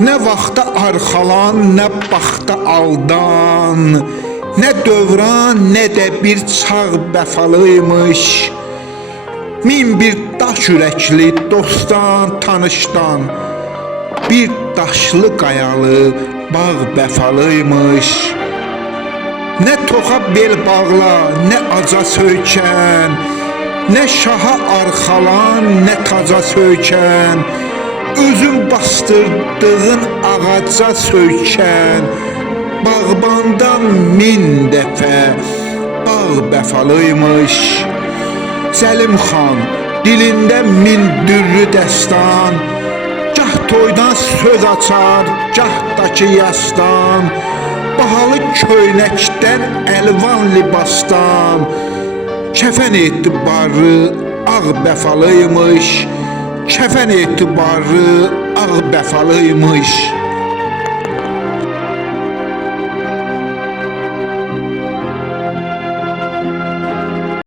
Nə vaxta arxalan, nə baxta aldan, nə dövran, nə də bir çağ vəfalıymış. Min bir daş ürəkli dostdan, tanışdan, bir daşlı qayalı bağ vəfalıymış. Nə toxa bel bağla, nə aca söykən, nə şaha arxalan, nə taca söykən, özün bastırdığın ağaca söykən, bağbandan min dəfə bağ vəfalıymış. Zəlim xan dilində min dürrü dəstan, gah toydan söz açar, gah da ki yasdan, bahalı köynəkdən əlvan libasdan, kəfən etibarı ağ vəfalıymış, kəfən etibarı ağ vəfalıymış.